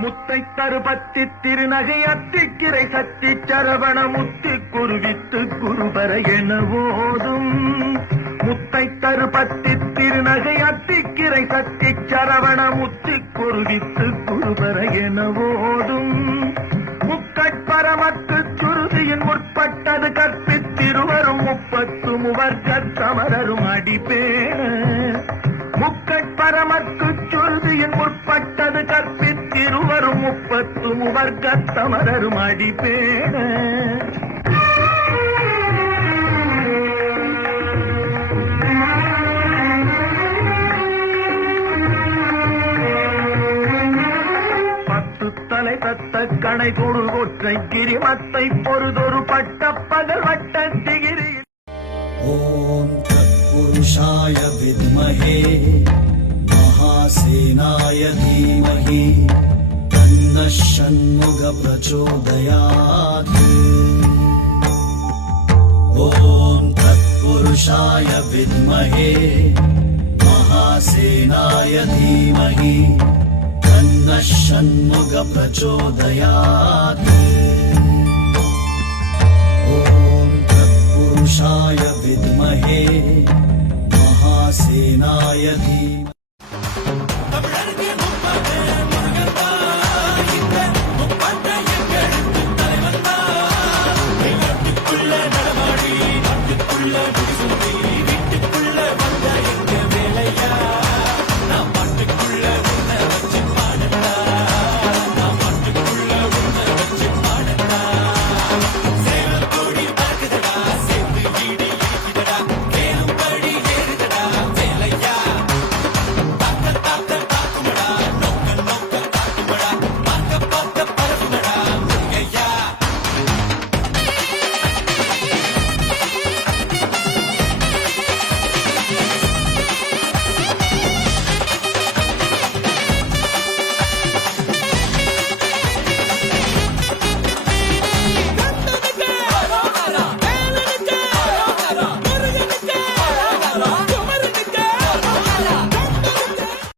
முத்தை தருபத்தி திருநகை அத்திக்கிரை சத்தி சரவண முத்தி குருவித்து குருபர என ஓதும். முத்தை தருபத்தி திருநகை அத்திக்கிரை சத்தி சரவண முத்தி குருவித்து குருபர என ஓதும். முக்கட்பரமக்கு சுருதியின் முற்பட்டது கற்பித்திருவரும் 30 முவர்க்கத் தமரரும் அடிப்பேன. முக்கட்பரமக்கு சுருதியின் முற்பட்டது கற்பித்திருவரும் 30 முவர்க்கத் தமரரும் அடிப்பேன. தலை தத்த கணை தொடு ஒற்றை கிரிமத்தை பொறுதொரு பட்ட பகல் வட்ட திகிரி. ஓம் தத்புருஷாய வித்மஹே மகாசேனாய தீமஹி தன்னः ஷண்முக பிரச்சோதயாத். ஓம் தத்புருஷாய வித்மஹே மகாசேனாய தீமஹி तन्नः षण्मुख प्रचोदयात्. ॐ तत्पुरुषाय विद्महे महासेनाय धीमहि